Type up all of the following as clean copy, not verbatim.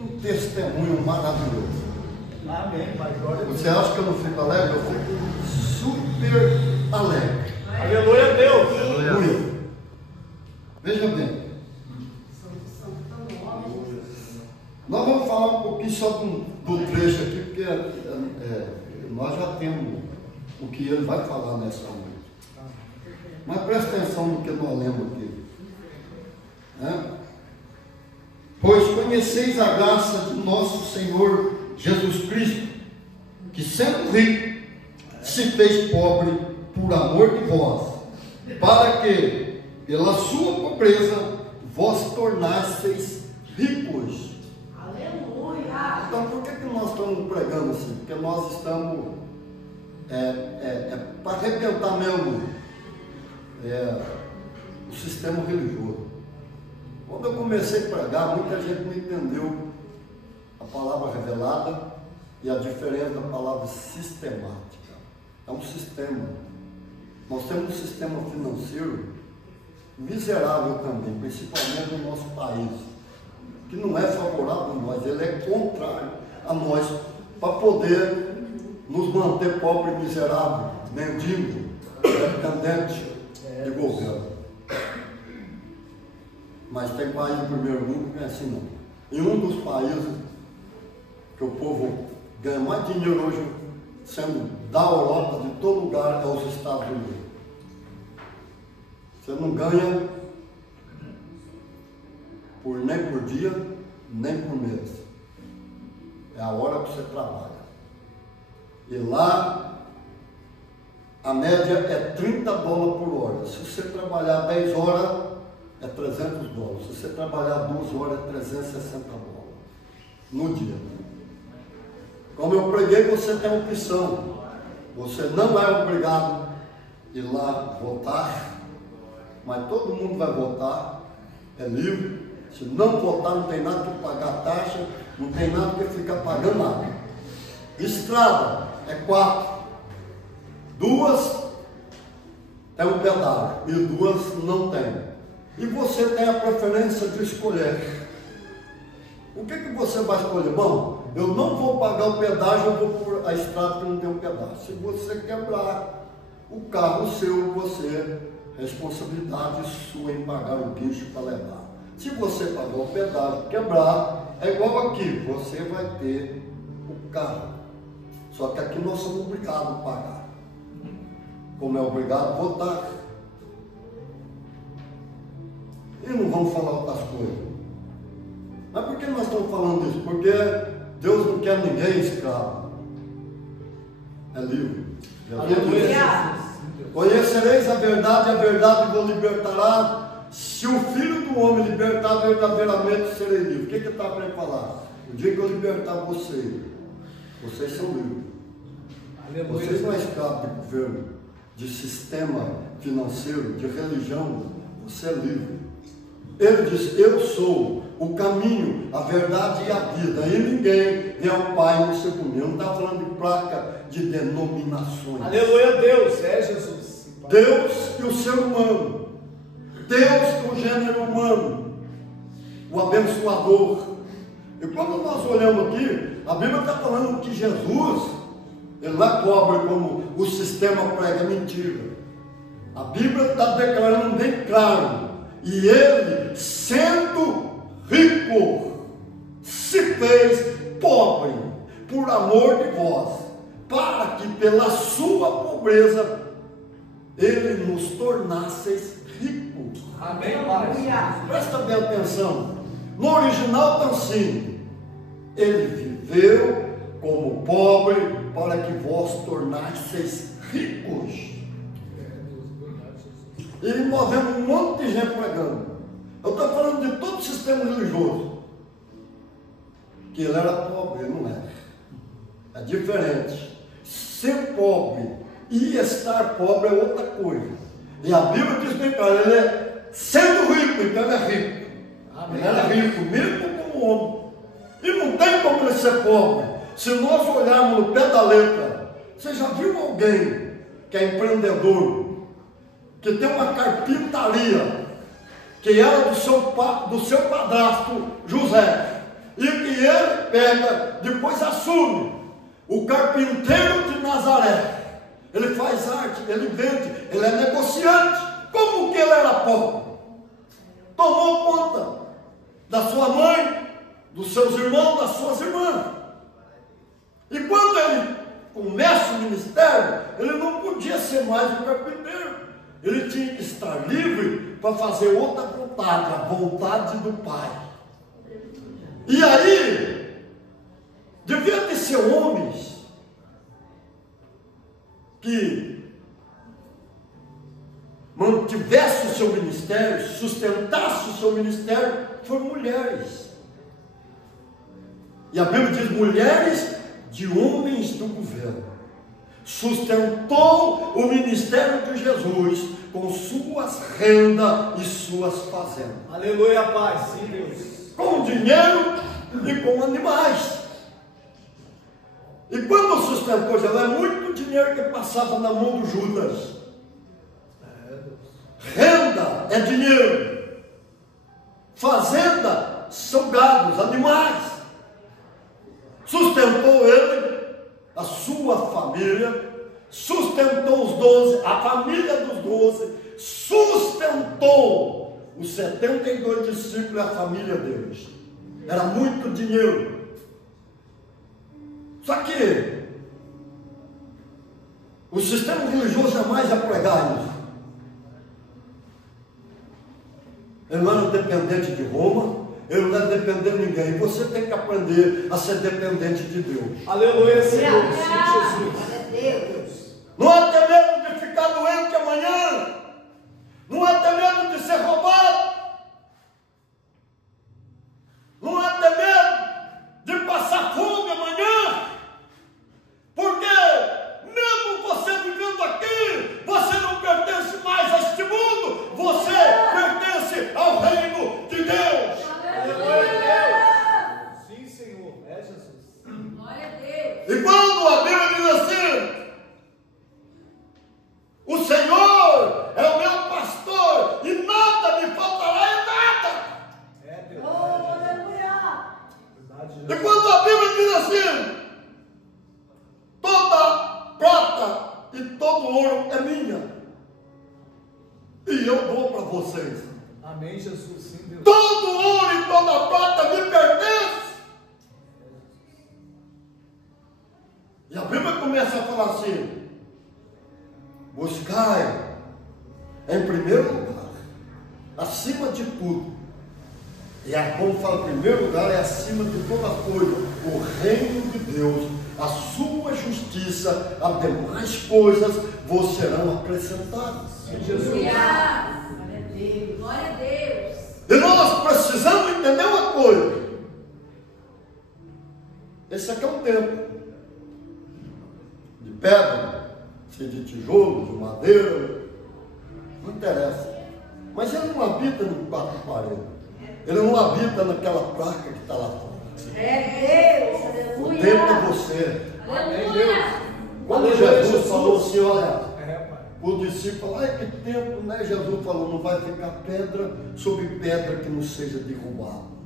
um testemunho maravilhoso. Amém, Pai. Glória a Deus. Você acha que eu não fico alegre? Eu fico super alegre. Aleluia a Deus. Aleluia. Veja bem. Nós vamos falar um pouquinho só do trecho aqui, porque nós já temos o que ele vai falar nessa noite. Mas presta atenção no que nós lemos aqui. Pois conheceis a graça de nosso Senhor Jesus Cristo, que sendo rico, se fez pobre por amor de vós, para que, pela sua pobreza, vós tornasseis ricos. Aleluia! Então, por que nós estamos pregando assim? Porque nós estamos para arrebentar mesmo o sistema religioso. Quando eu comecei a pregar, muita gente não entendeu a palavra revelada e a diferença da palavra sistemática. É um sistema. Nós temos um sistema financeiro miserável também, principalmente no nosso país, que não é favorável a nós, ele é contrário a nós, para poder nos manter pobre e miserável, mendigo, dependente de governo. Mas tem país do primeiro mundo que não é assim não. E um dos países que o povo ganha mais dinheiro hoje, sendo da Europa, de todo lugar, é os Estados Unidos. Você não ganha nem por dia, nem por mês. É a hora que você trabalha. E lá, a média é $30 por hora. Se você trabalhar 10 horas, é $300. Se você trabalhar 2 horas, é $360 no dia. Como eu preguei, você tem opção. Você não é obrigado a ir lá votar, mas todo mundo vai votar, é livre. Se não votar, não tem nada que pagar taxa, não tem nada que ficar pagando nada. Estrada é 4. 2 é um pedágio e 2 não tem. E você tem a preferência de escolher. O que você vai escolher? Bom, eu não vou pagar o pedágio, eu vou por a estrada que não tem um pedágio. Se você quebrar o carro seu, você, responsabilidade sua em pagar o guincho para levar. Se você pagar o pedágio, quebrar, é igual aqui, você vai ter o carro. Só que aqui nós somos obrigados a pagar. Como é obrigado a votar. E não vamos falar outras coisas. Mas por que nós estamos falando isso? Porque Deus não quer ninguém escravo. É livre. Conhecereis a verdade vos libertará. Se o Filho do Homem libertar verdadeiramente, serei livre. O que está para falar? O dia que eu libertar vocês são livres. Aleluia. Vocês não são escravos de governo, de sistema financeiro, de religião. Você é livre. Ele diz: eu sou o caminho, a verdade e a vida, e ninguém vem ao Pai no seu caminho. Não está falando de placa de denominações. Aleluia a Deus, é Jesus. Deus e o ser humano, Deus e o gênero humano, o abençoador. E quando nós olhamos aqui, a Bíblia está falando que Jesus, ele não é pobre como o sistema prega, mentira. A Bíblia está declarando bem claro. E ele, sendo rico, se fez pobre por amor de vós, para que pela sua pobreza ele nos tornasseis ricos. Amém, Pai. Presta bem atenção. No original está assim: ele viveu como pobre para que vós tornasseis ricos. E nós vemos um monte de gente pregando. Eu estou falando de todo o sistema religioso. Que ele era pobre, ele não é. É diferente. Ser pobre e estar pobre é outra coisa. E a Bíblia diz bem claro, ele é sendo rico, então ele é rico. Amém. Ele era rico, mesmo como homem. E não tem como ele ser pobre. Se nós olharmos no pé da letra, você já viu alguém que é empreendedor, que tem uma carpintaria, que era do seu padrasto José, e que ele pega, depois assume. O carpinteiro de Nazaré, ele faz arte, ele vende, ele é negociante. Como que ele era pobre? Tomou conta da sua mãe, dos seus irmãos, das suas irmãs. E quando ele começa o ministério, ele não podia ser mais um carpinteiro. Ele tinha que estar livre para fazer outra vontade, a vontade do Pai. E aí, devia ter ser homens que mantivesse o seu ministério, sustentasse o seu ministério, foram mulheres. E a Bíblia diz, mulheres de homens do governo. Sustentou o ministério de Jesus com suas rendas e suas fazendas. Aleluia, Pai. Sim, Deus. Com dinheiro e com animais. E quando sustentou, já é muito dinheiro que passava na mão do Judas. Renda é dinheiro. Fazenda são gados, animais. Sustentou ele, a sua família, sustentou os 12, a família dos 12, sustentou os 72 discípulos e a família deles. Era muito dinheiro. Só que o sistema religioso jamais ia pregar isso. Ele não era dependente de Roma, ele não era dependente de ninguém. Você tem que aprender a ser dependente de Deus. Aleluia, Senhor. Sim, Jesus. Não há ter medo de ficar doente amanhã. Não há ter medo de ser roubado. Não há ter medo de passar fome amanhã. Porque mesmo você vivendo aqui, você não pertence mais a este mundo. Você pertence ao reino de Deus. Aleluia. Sim, Senhor. É Jesus. Glória a Deus. E quando a Bíblia diz assim, o Senhor é o meu pastor e nada me faltará em nada. É, Deus. Oh, aleluia. Verdade, E Jesus. quando a Bíblia diz assim, toda prata e todo ouro é minha, e eu dou para vocês. Amém, Jesus. Sim, Deus. Todo ouro e toda prata me pertence. E a Bíblia começa a falar assim, buscai em primeiro lugar, acima de tudo. E a como fala, em primeiro lugar é acima de toda coisa, o reino de Deus, a sua justiça, as demais coisas vos serão acrescentadas. Sim, Jesus. Glória a Deus. Glória a Deus. E nós precisamos entender uma coisa. Esse aqui é um templo de pedra, se de tijolo, de madeira, não interessa. Mas ele não habita no quatro paredes. Ele não habita naquela placa que está lá fora. É Deus. O Aleluia. templo é você. Aleluia. Quando Aleluia, Jesus Jesus. falou assim, olha, É, Pai. o discípulo, ai que templo, né? Jesus falou, não vai ficar pedra sobre pedra que não seja derrubada.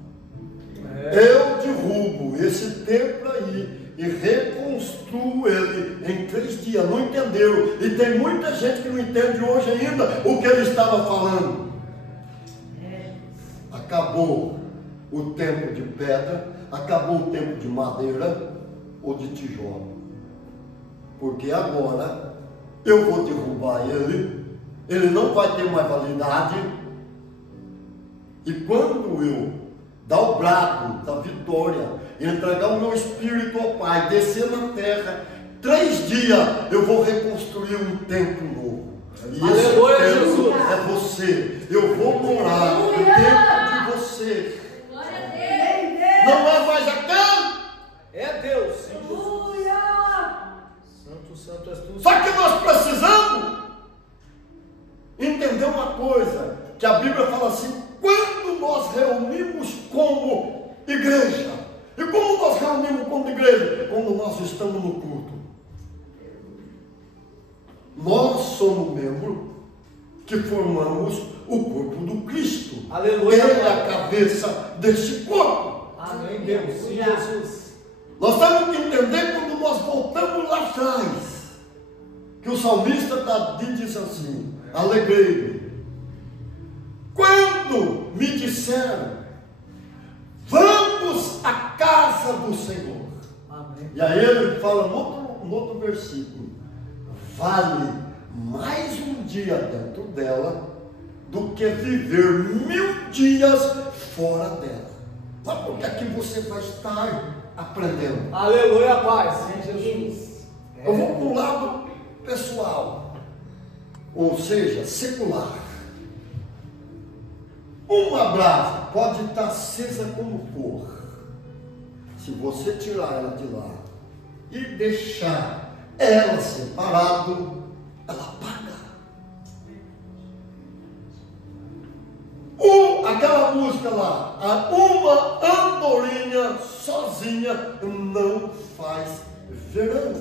Eu derrubo esse templo aí e reconstruo ele em 3 dias. Não entenderam. E tem muita gente que não entende hoje ainda o que ele estava falando. Acabou o tempo de pedra, acabou o tempo de madeira ou de tijolo. Porque agora eu vou derrubar ele não vai ter mais validade. E quando eu dar o brado da vitória, entregar o meu espírito ao Pai, descer na terra, 3 dias eu vou reconstruir um templo novo. E Aleluia, esse templo Jesus. é você. Eu vou morar no templo de você. Glória a Deus. Não é mais aquele. É Deus. Sim, Jesus. Aleluia. Santo, santo és tu. Só que nós precisamos entender uma coisa, que a Bíblia fala assim, quando nós reunimos como igreja. E como nós reunimos como igreja? Quando nós estamos no culto. Nós somos membros que formamos o corpo do Cristo. Aleluia. Ele é a cabeça desse corpo. Amém, Amém, Deus. Sim, Jesus. Nós temos que entender quando nós voltamos lá atrás, que o salmista diz assim: alegrei-me quando me disseram, vamos à casa do Senhor. Amém. E aí ele fala no outro versículo: vale mais um dia dentro dela do que viver 1000 dias fora dela. Mas por que é que você vai estar aprendendo? Aleluia, Pai. Sim, Jesus. Eu vou para o lado pessoal, ou seja, secular. Uma brasa pode estar acesa como for. Se você tirar ela de lá e deixar ela separado, ela apaga. Aquela música lá, uma andorinha sozinha não faz verão.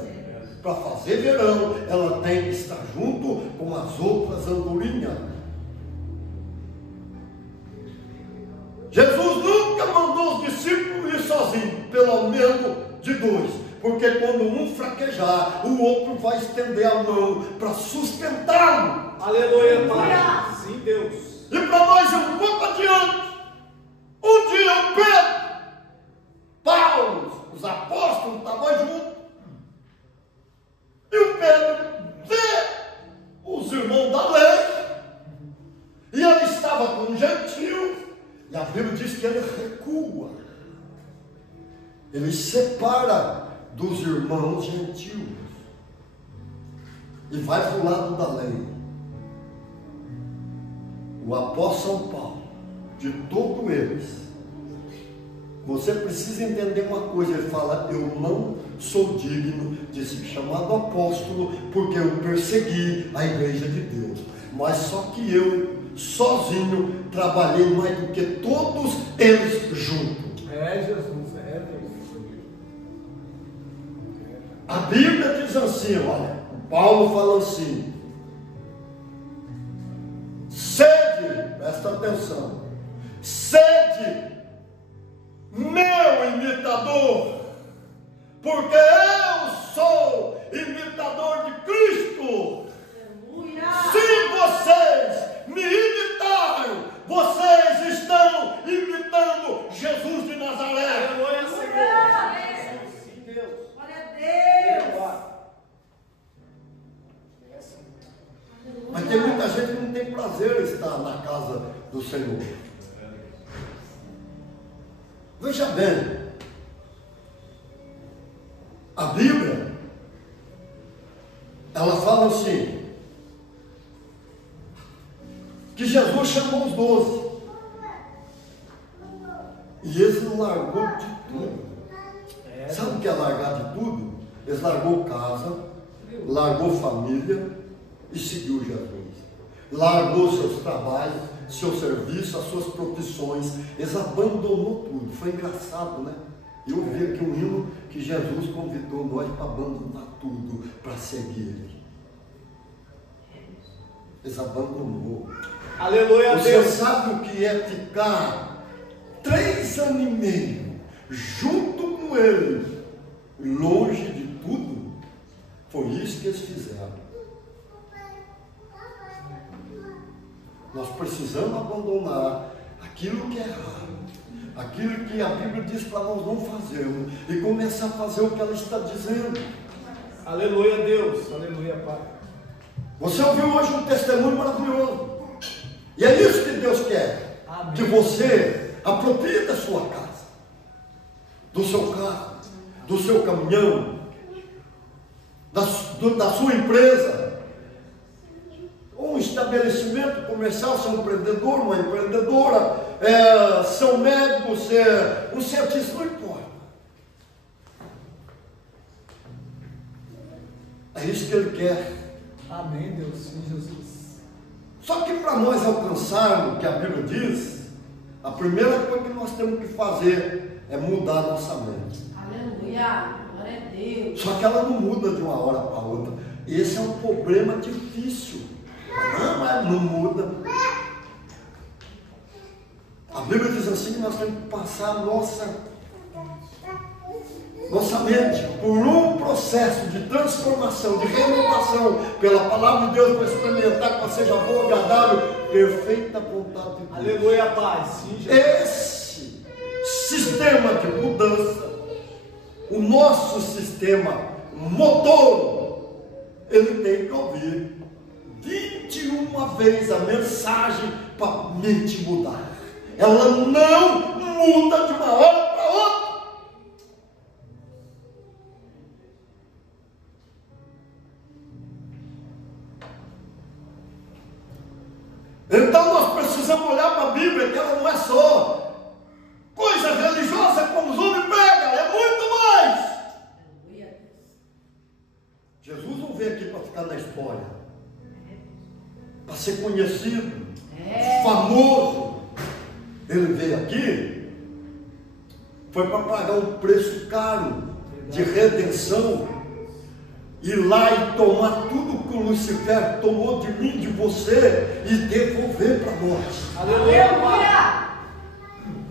Para fazer verão, ela tem que estar junto com as outras andorinhas. Jesus nunca mandou os discípulos ir sozinhos, pelo menos de 2, porque quando um fraquejar, o outro vai estender a mão para sustentá-lo. Aleluia, Pai. Sim, Deus. E para nós um pouco adiante, um dia o Pedro, Paulo, os apóstolos estavam juntos, e o Pedro vê os irmãos da lei, e ele estava com um gentio, e a Bíblia diz que ele recua, ele separa dos irmãos gentios, e vai para o lado da lei. O apóstolo São Paulo, de todos eles, você precisa entender uma coisa, ele fala: eu não sou digno de ser chamado apóstolo, porque eu persegui a igreja de Deus, mas só que eu, sozinho, trabalhei mais do que todos eles juntos. É, Jesus, é Deus. A Bíblia diz assim, olha, Paulo fala assim: sede, presta atenção, sede meu imitador, porque eu sou imitador de Cristo. Se vocês me imitaram, vocês estão imitando Jesus de Nazaré. Aleluia, Senhor. Sim, Deus. Glória a Deus. Mas tem muita gente que não tem prazer em estar na casa do Senhor. Veja bem, a Bíblia, ela fala assim, que Jesus chamou os 12, e eles não largou de tudo. Sabe o que é largar de tudo? Eles largou casa, largou família e seguiu Jesus. Largou seus trabalhos, seu serviço, as suas profissões. Eles abandonou tudo. Foi engraçado, né? Eu vi aqui um hino que Jesus convidou nós para abandonar tudo, para seguir Ele. Eles abandonou. Aleluia, Você Deus. sabe o que é ficar 3 anos e meio junto com Ele, longe de tudo? Foi isso que eles fizeram. Nós precisamos abandonar aquilo que é errado, aquilo que a Bíblia diz para nós não fazermos, e começar a fazer o que ela está dizendo. Aleluia, Deus. Aleluia, Pai. Você ouviu hoje um testemunho maravilhoso, e é isso que Deus quer. Amém. Que você aproprie da sua casa, do seu carro, do seu caminhão, da sua empresa, um estabelecimento comercial, ser um empreendedor, uma empreendedora, ser um médico, ser um cientista, não importa. É isso que Ele quer. Amém, Deus. Sim, Jesus. Só que para nós alcançarmos o que a Bíblia diz, a primeira coisa que nós temos que fazer é mudar a nossa mente. Aleluia. Glória a Deus. Só que ela não muda de uma hora para outra. Esse é um problema difícil. Não muda. A Bíblia diz assim que nós temos que passar a nossa nossa mente por um processo de transformação, de renovação pela palavra de Deus, para experimentar qual seja boa, agradável, perfeita vontade de Deus. Aleluia, Pai. Sim, Jesus. Esse sistema de mudança, o nosso sistema motor, ele tem que ouvir 21 vezes a mensagem para a mente mudar. Ela não muda de uma hora para outra. Então nós precisamos olhar para a Bíblia, que ela não é só coisa religiosa como os homens pregam, é muito mais. Jesus não veio aqui para ficar na história, para ser conhecido, famoso. Ele veio aqui, foi para pagar um preço caro de redenção, ir lá e tomar tudo que o Lucifer tomou de mim, de você, e devolver para nós. Aleluia.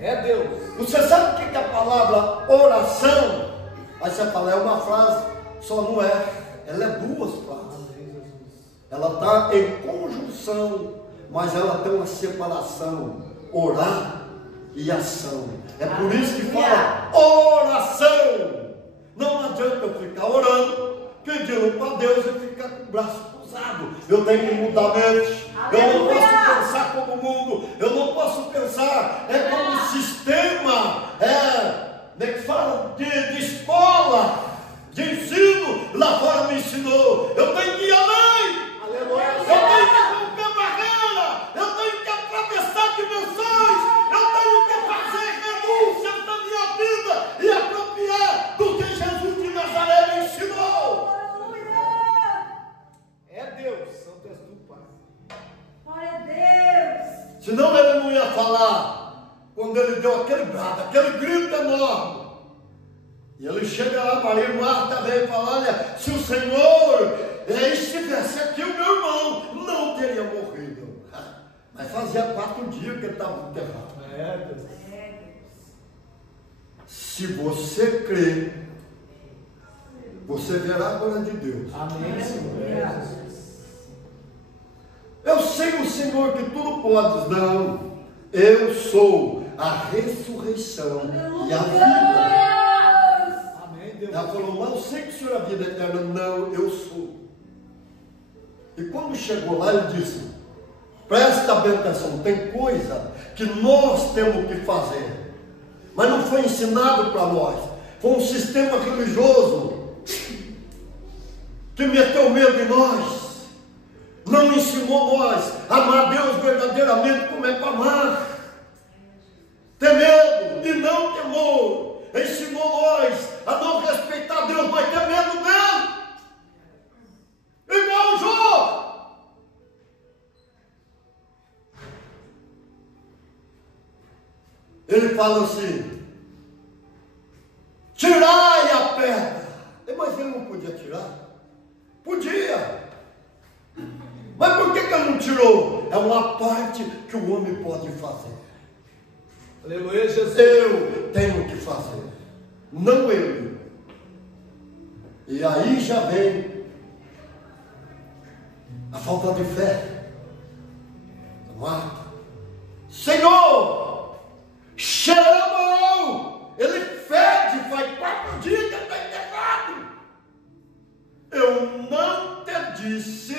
É Deus. Você sabe o que é a palavra oração? Aí você fala, é uma frase, só não é. Ela é duas frases. Ela está em conjunção, mas ela tem uma separação. Orar e ação. É por isso que fala oração. Não adianta eu ficar orando, pedindo para Deus e ficar com o braço cruzado. Eu tenho que mudar a mente. Eu não posso pensar como o mundo. Eu não posso pensar como um sistema como é que fala? De escola, de ensino. Lá fora me ensinou. Eu tenho que ir além. Aleluia. Eu tenho que romper barreira. Eu tenho que atravessar dimensões. Eu tenho que fazer renúncias na minha vida e apropriar do que Jesus de Nazaré me ensinou. É Deus. Santo és tu, Pai. Glória a Deus. Senão ele não ia falar quando ele deu aquele brado, aquele grito enorme. E ele chega lá, Maria e Marta veio falar, olha, se o Senhor estivesse aqui, o meu irmão não teria morrido. Mas fazia 4 dias que ele estava enterrado. É Deus. Se você crê, você verá a glória de Deus. Amém, Senhor. Eu sei o Senhor que tudo pode. Não, eu sou a ressurreição e a vida. Amém, Deus. Ela falou, mas eu sei que o Senhor é a vida eterna. Não, eu sou. E quando chegou lá, ele disse, presta bem atenção, tem coisa que nós temos que fazer, mas não foi ensinado para nós. Foi um sistema religioso que meteu medo em nós. Não ensinou nós a amar Deus verdadeiramente como é para amar. Ter medo e não temor. Ensinou nós a não respeitar Deus, mas ter medo dele. Igual o Jó. Ele fala assim, tirai a pedra. Mas ele não podia tirar? Podia. Mas por que ele não tirou? É uma parte que o homem pode fazer. Aleluia, Jesus. Eu tenho que fazer, não ele. E aí já vem a falta de fé. Marta, Senhor, cheira mal, ele fede, faz 4 dias que ele está enterrado. Eu não te disse,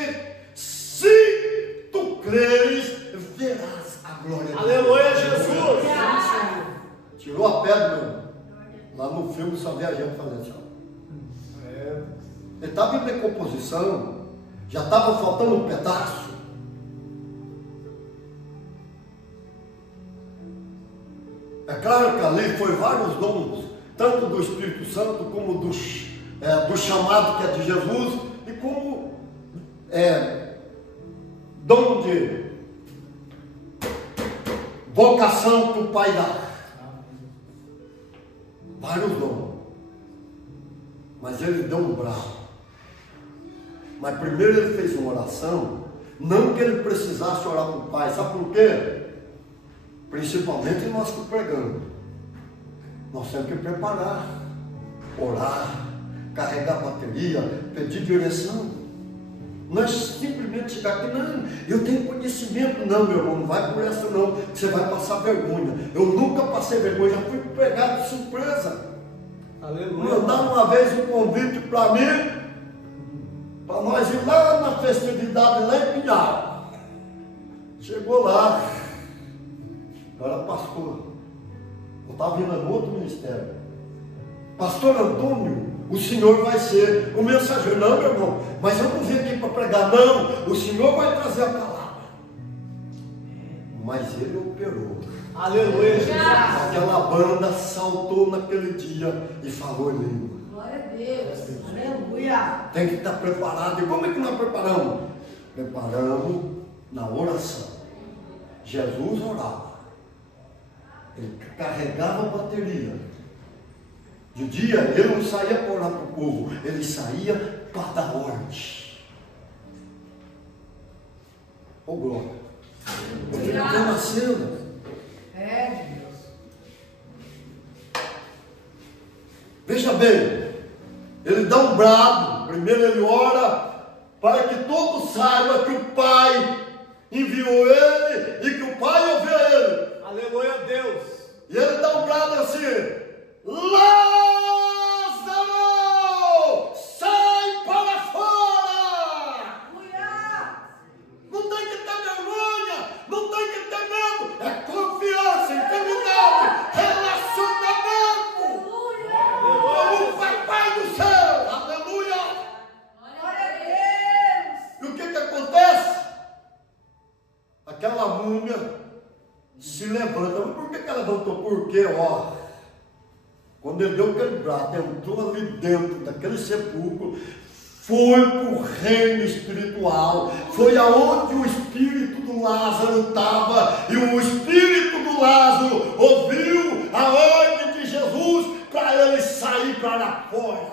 se tu creres, verás a glória de Deus. Aleluia, Jesus. Tirou a pedra, meu irmão. Lá no filme só vê a gente fazendo assim. Ele estava em decomposição, já estava faltando um pedaço. É claro que ali foi vários dons, tanto do Espírito Santo como do chamado que é de Jesus, e como dom de vocação que o Pai dá. Vários dons. Mas ele deu um bravo. Mas primeiro ele fez uma oração, não que ele precisasse orar para o Pai. Sabe por quê? Principalmente nós que pregamos. Nós temos que preparar orar, carregar bateria, pedir direção. Não é simplesmente chegar aqui, não, eu tenho conhecimento. Não, meu irmão, não vai por essa não, você vai passar vergonha. Eu nunca passei vergonha, já fui pregado de surpresa. Aleluia. Mandaram uma vez um convite para mim, para nós ir lá na festividade lá em Pinhal. Chegou lá, eu era pastor, eu estava vindo no outro ministério. Pastor Antônio, o senhor vai ser o mensageiro. Não, meu irmão, mas eu não vim aqui para pregar, não. O senhor vai trazer a palavra. Mas ele operou. Aleluia, Jesus. Aquela banda saltou naquele dia e falou em língua. Glória a Deus. Aleluia. Tem que estar preparado. E como é que nós preparamos? Preparamos na oração. Jesus orava. Ele carregava a bateria. De dia, ele não saía para orar para o povo, ele saía para dar ordem. Ô glória! Eu fico vendo a cena. É, Deus. Veja bem, ele dá um brado. Primeiro ele ora para que todos saibam que o Pai enviou ele e que o Pai ouviu ele. Aleluia, Deus. E ele dá um brado assim: Lázaro, sai para fora! Aleluia. Não tem que ter vergonha, não tem que ter medo, é confiança, intimidade, relacionamento Aleluia. com o Papai do céu, aleluia! Glória a Deus. E o que acontece? Aquela múmia se levanta. Mas por que ela levantou? Porque, ó, quando ele deu aquele braço, entrou ali dentro daquele sepulcro, foi para o reino espiritual, foi aonde o espírito do Lázaro estava, e o espírito do Lázaro ouviu a ordem de Jesus para ele sair para fora.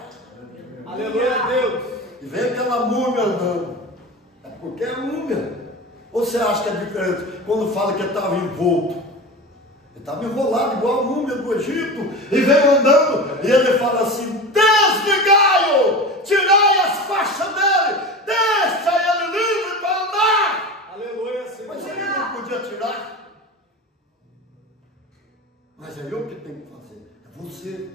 Aleluia, Deus. E vem aquela múmia andando. É porque é múmia. Ou você acha que é diferente quando fala que ele estava envolto? Ele estava enrolado igual a múmia do Egito. E veio andando. E ele fala assim: desligai-o, tirai as faixas dele, deixa ele livre para andar. Aleluia, Senhor. Mas ele não podia tirar. Mas é eu que tenho que fazer. É você.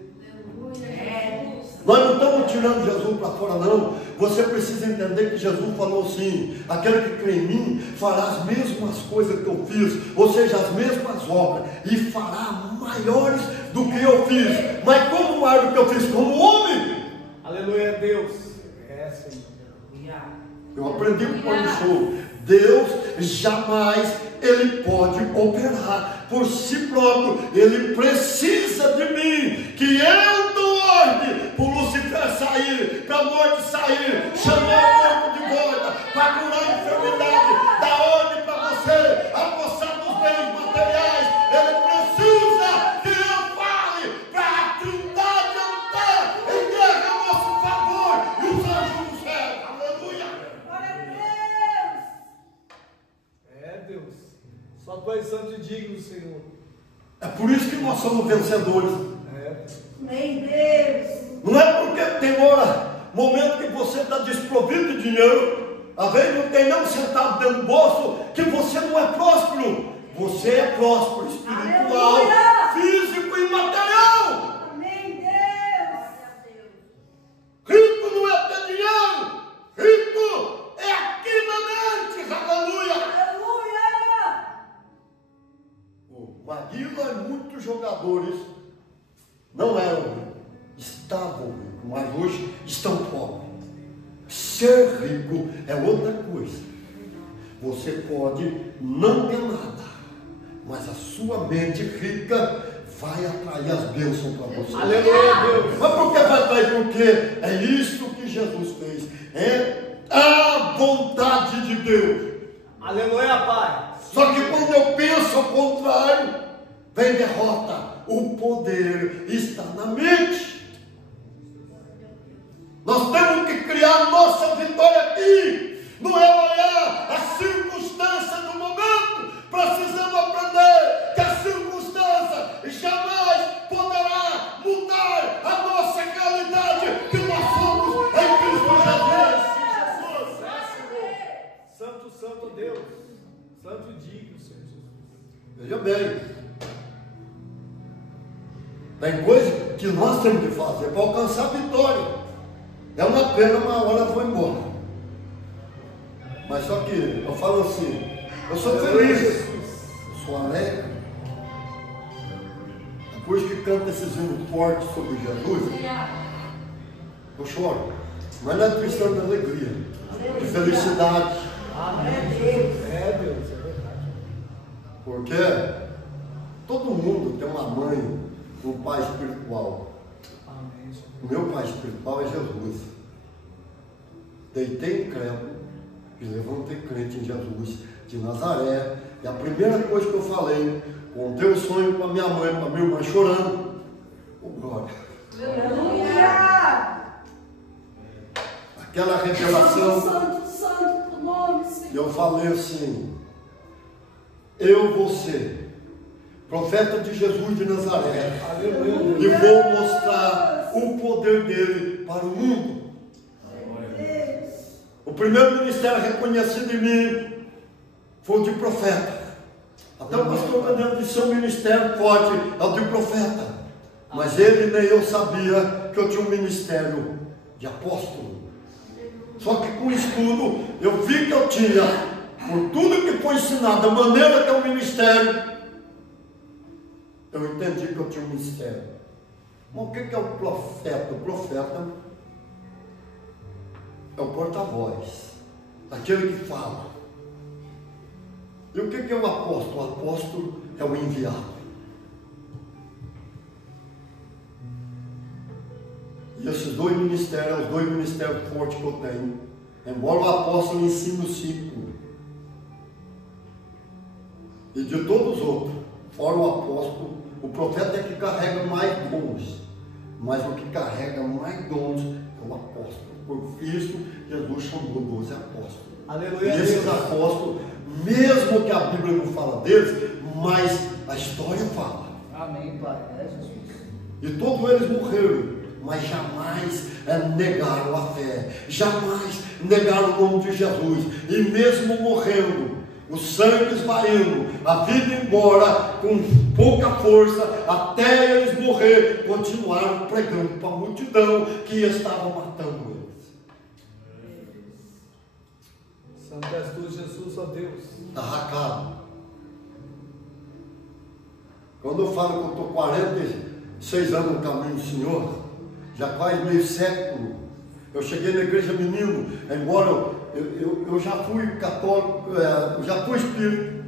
É. Nós não estamos tirando Jesus para fora, não. Você precisa entender que Jesus falou assim: aquele que crê em mim fará as mesmas coisas que eu fiz, ou seja, as mesmas obras, e fará maiores do que eu fiz. Mas como maior do que eu fiz? Como homem. Aleluia, Deus. É, Senhor. Eu aprendi com o Pão de Show. Deus jamais ele pode operar por si próprio. Ele precisa de mim, que eu dou ordem para o Lucifer sair, para a morte sair, chamar o corpo de volta, para curar a enfermidade, dar ordem para você, apossar dos bens materiais. Ele precisa que eu fale para a Trindade andar em guerra a nosso favor e os anjos do céu. Aleluia! Glória a Deus. É, Deus. Só tu és santo e digno, Senhor. É por isso que nós somos vencedores. É. Amém, Deus. Não é porque tem momento que você está desprovido de dinheiro, às vezes não tem nem um centavo dentro do bolso, que você não é próspero. Você é próspero espiritual, Aleluia! físico e material. Amém, Deus. Rico não é ter dinheiro, rico é aqui na mente. Aleluia! Aleluia. O Maguila e muitos jogadores não eram ricos, estavam ricos, mas hoje estão pobres. Ser rico é outra coisa. Você pode não ter nada, mas a sua mente rica vai atrair as bênçãos para você. Aleluia, Deus. Mas por que vai atrair? Porque é isso que Jesus fez. É a vontade de Deus. Aleluia, Pai. Só que quando eu penso ao contrário, vem derrota. O poder está na mente. Nós temos que criar nossa vitória aqui. Não é olhar a circunstância do momento. Precisamos aprender que a circunstância jamais poderá mudar a nossa realidade. que nós temos que fazer para alcançar a vitória. É uma pena, uma hora eu vou embora. Mas só que eu falo assim, eu sou feliz, eu sou alegre. É por isso que canta esses hinos fortes sobre Jesus. Eu choro, mas não é tristeza, de alegria, de felicidade. Amém. É Deus, é verdade. Porque todo mundo tem uma mãe, um pai espiritual. Amém. O meu pai espiritual é Jesus. Deitei em credo e levantei crente em Jesus de Nazaré. E a primeira coisa que eu falei, contei o sonho para minha mãe, para minha irmã chorando. Oh, glória. Aleluia. Aquela revelação. Santo, santo, o nome, E eu falei assim, eu vou ser profeta de Jesus de Nazaré. Aleluia. E vou mostrar o poder dele para o mundo. O primeiro ministério reconhecido em mim foi o de profeta. Até o pastor Daniel disse: seu ministério forte é o de profeta. Mas ele nem eu sabia que eu tinha um ministério de apóstolo. Só que com o estudo eu vi que eu tinha, por tudo que foi ensinado, a maneira que é o ministério, eu entendi que eu tinha um ministério. Mas o que é o profeta? O profeta é o porta-voz, aquele que fala. E o que é o apóstolo? O apóstolo é o enviado. E esses dois ministérios, os dois ministérios fortes que eu tenho, embora o apóstolo ensine os 5, e de todos os outros, fora o apóstolo, o profeta é que carrega mais dons, mas o que carrega mais dons é o apóstolo. Por isso, Jesus chamou 12 apóstolos. Aleluia. E esses apóstolos, mesmo que a Bíblia não fala deles, mas a história fala. Amém, Pai. É Jesus. E todos eles morreram, mas jamais negaram a fé, jamais negaram o nome de Jesus. E mesmo morrendo, o sangue esvaindo, a vida embora, com pouca força, até eles morrer, continuaram pregando para a multidão que estava matando eles. Santo és tu, Jesus, ó Deus. Está racado. Quando eu falo que eu estou 46 anos no caminho do Senhor, já faz meio século, eu cheguei na igreja menino, embora eu já fui católico, eu já fui espírita.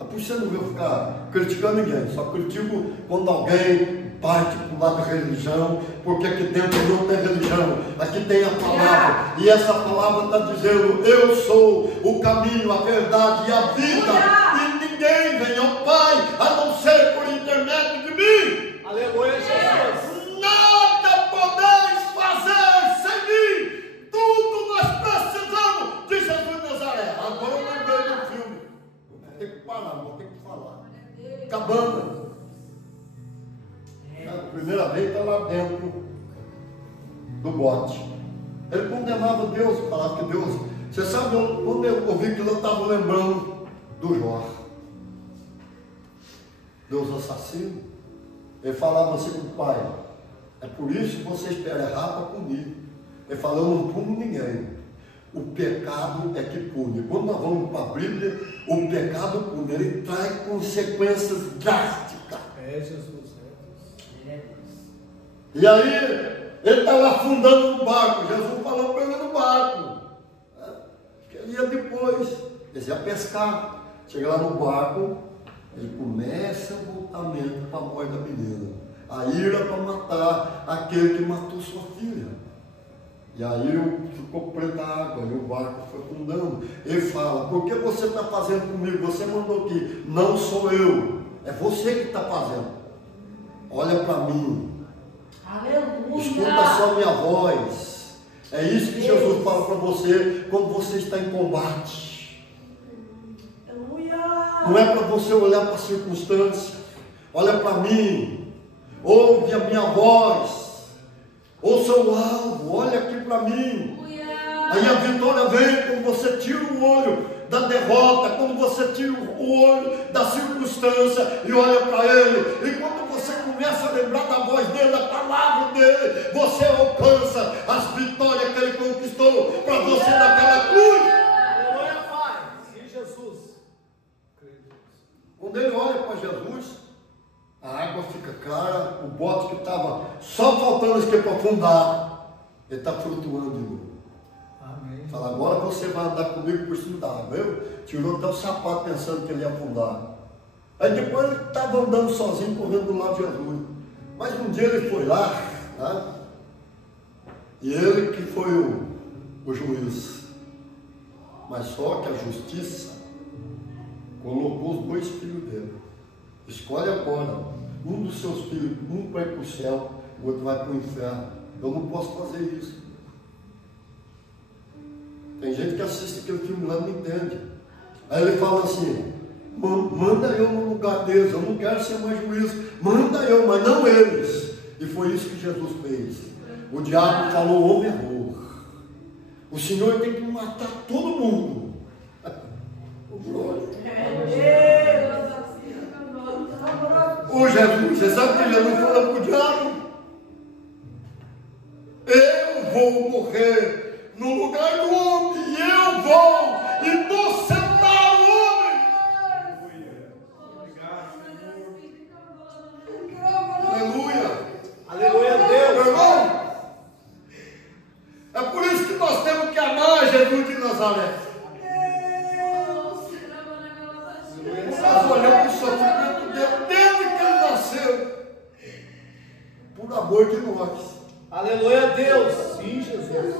É por isso que você não vai ficar criticando ninguém, só critico quando alguém parte para o lado da religião, porque aqui dentro não tem religião, aqui tem a palavra, e essa palavra está dizendo: eu sou o caminho, a verdade e a vida, e ninguém vem ao Pai a não ser por intermédio de mim. Aleluia, Jesus. Nada podeis fazer sem mim, tudo nós precisamos de Jesus de Nazaré. Agora eu lembrei do filme, vou ter que parar, vou ter que falar. Cabana. A primeira vez está lá dentro do bote. Ele condenava Deus, falava que Deus. Você sabe, quando eu ouvi que eu estava lembrando do Jó. Deus assassino. Ele falava assim com o pai: é por isso que você espera errar para punir. Ele falou: eu não puno ninguém. O pecado é que pune. Quando nós vamos para a Bíblia, o pecado pune. Ele traz consequências drásticas. É Jesus. E aí, ele estava afundando no barco. Jesus falou para ele no barco. Que ele ia depois. Eles iam pescar. Chega lá no barco, ele começa o voltamento para a morte da menina. A ira para matar aquele que matou sua filha. E aí ficou preta a água, e o barco foi afundando. Ele fala: por que você está fazendo comigo? Você mandou aqui. Não sou eu. É você que está fazendo. Olha para mim. Aleluia. Escuta só minha voz. É isso que Jesus fala para você quando você está em combate. Aleluia. Não é para você olhar para a circunstância. Olha para mim. Ouve a minha voz. Ouça o alvo. Olha aqui para mim. Aleluia. Aí a vitória vem quando você tira o olho da derrota, quando você tira o olho da circunstância e olha para Ele, e quando você começa a lembrar da voz dele, da palavra dele, você alcança as vitórias que Ele conquistou para você naquela cruz. Aleluia, Pai. Sim, Jesus. Quando ele olha para Jesus, a água fica clara, o bote que estava só faltando isso aqui para afundar, ele está flutuando de novo. Amém. Fala, agora você vai andar comigo por cima da água. Eu tirou até o sapato pensando que ele ia afundar. Aí depois ele estava andando sozinho, correndo do lado de Jesus. Mas um dia ele foi lá, tá? E ele que foi o juiz. Mas só que a justiça colocou os dois filhos dele. Escolhe agora, um dos seus filhos, um vai para o céu, o outro vai para o inferno. Eu não posso fazer isso. Tem gente que assiste aquele filme lá e não entende. Aí ele fala assim, manda eu no lugar deles, eu não quero ser mais juiz, manda eu, mas não eles. E foi isso que Jesus fez. O diabo falou, o homem errou. O Senhor tem que matar todo mundo. Ô Jesus, você sabe que Jesus falou para o diabo? Eu vou morrer no lugar do homem, e eu vou e vou sentar o homem. Aleluia. Aleluia, Deus. Meu irmão, é por isso que nós temos que amar Jesus de Nazaré. Nós olhamos o sofrimento dele desde que ele nasceu, por amor de nós. Aleluia, Deus. Sim, Jesus.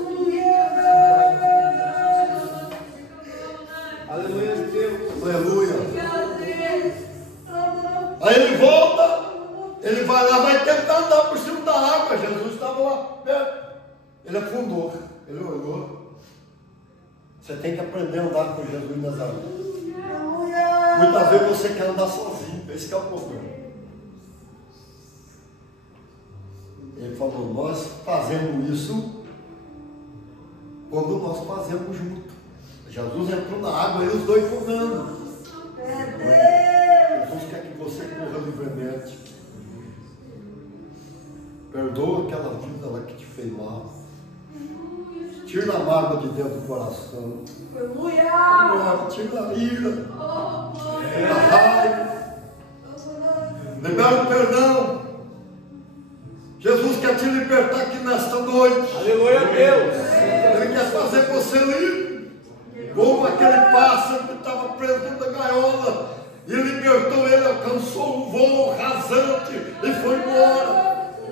Aleluia, Deus. Aleluia. Aí ele volta, ele vai lá, vai tentar andar por cima da água. Jesus estava lá perto. Ele afundou, ele olhou. Você tem que aprender a andar com Jesus em Nazaré. Muitas vezes você quer andar sozinho, esse que é o problema. Ele falou, nós fazemos isso quando nós fazemos junto. Jesus entrou na água e os dois correndo. Jesus quer que você corra livremente. Perdoa aquela vida lá que te fez mal. Tira a mágoa de dentro do coração. Tira a ira. Tira a raiva. Libera o perdão. Jesus quer te libertar aqui nesta noite. Aleluia, Deus. Ele quer fazer você livre. Como aquele pássaro que estava preso dentro da gaiola. E libertou ele, alcançou um voo rasante e foi embora.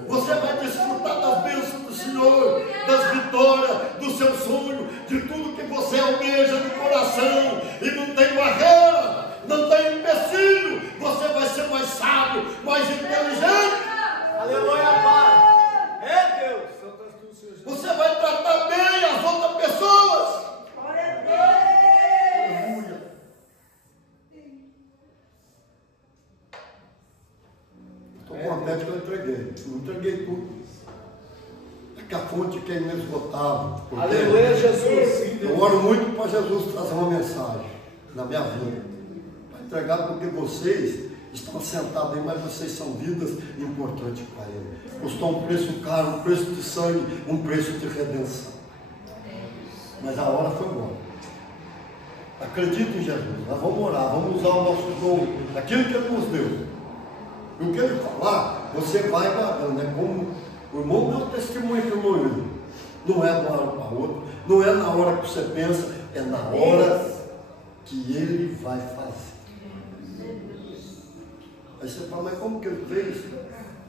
Você vai desfrutar das bênçãos do Senhor, das vitórias, do seu sonho, de tudo que você almeja no coração. E não tem barreira, não tem empecilho. Você vai ser mais sábio, mais inteligente. Aleluia, Pai. É Deus. Você vai tratar bem as outras pessoas. Aleluia. Estou contente que eu entreguei. Não entreguei tudo. É que a fonte que é inesgotável. Aleluia, Jesus. Eu oro muito para Jesus trazer uma mensagem na minha vida. Para entregar porque vocês estão sentados aí, mas vocês são vidas importantes para Ele. Custou um preço caro, um preço de sangue, um preço de redenção. Mas a hora foi boa. Acredite em Jesus. Nós vamos orar, vamos usar o nosso dom, aquilo que Ele nos deu. E o que Ele falar, você vai guardando. É como o irmão deu testemunho que o irmão viu. Não é de uma hora para outra, não é na hora que você pensa, é na hora que Ele vai fazer. Aí você fala, mas como que ele fez?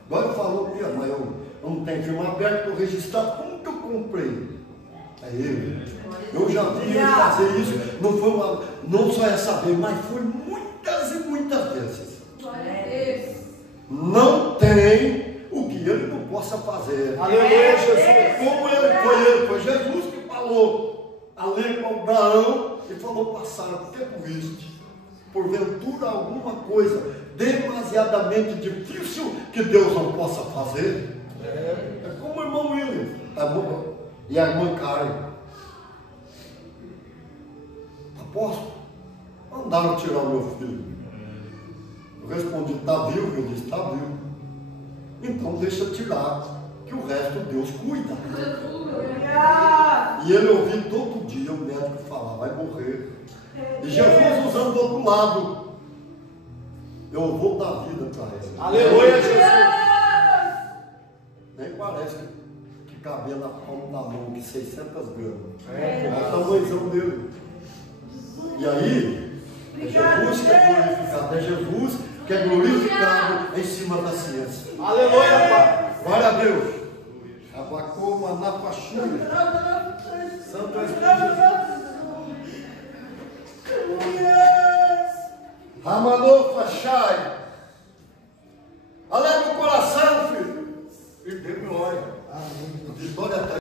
Agora eu falo, mas eu não tenho firma aberta, estou registrado, como que eu comprei? É ele. Eu já vi ele fazer isso, não só essa vez, mas foi muitas e muitas vezes. Não tem o que ele não possa fazer. Aleluia, Jesus. Como foi Jesus que falou ali para Abraão e falou para Sara, por que tu viste? Porventura alguma coisa demasiadamente difícil que Deus não possa fazer? É como o irmão William e a irmã Karen. Apóstolo, tirar o meu filho? Eu respondi, está vivo? Ele disse, está vivo. Então deixa tirar, que o resto Deus cuida. Aleluia. E ele ouvia todo dia o médico falar, vai morrer. E Jesus usando do outro lado. Eu vou dar vida para ele. Aleluia, Jesus. Nem parece que cabia na palma da mão, que 600 gramas. É. É o tamanhozão dele. E aí, é Jesus que é glorificado. É Jesus que é glorificado em cima da ciência. Aleluia, Pai. Glória a Deus. Abacoma na paixão. Santo Espírito. Ramanô Fachai. Alegra o coração, filho. E dê glória. Amém. Glória a Deus.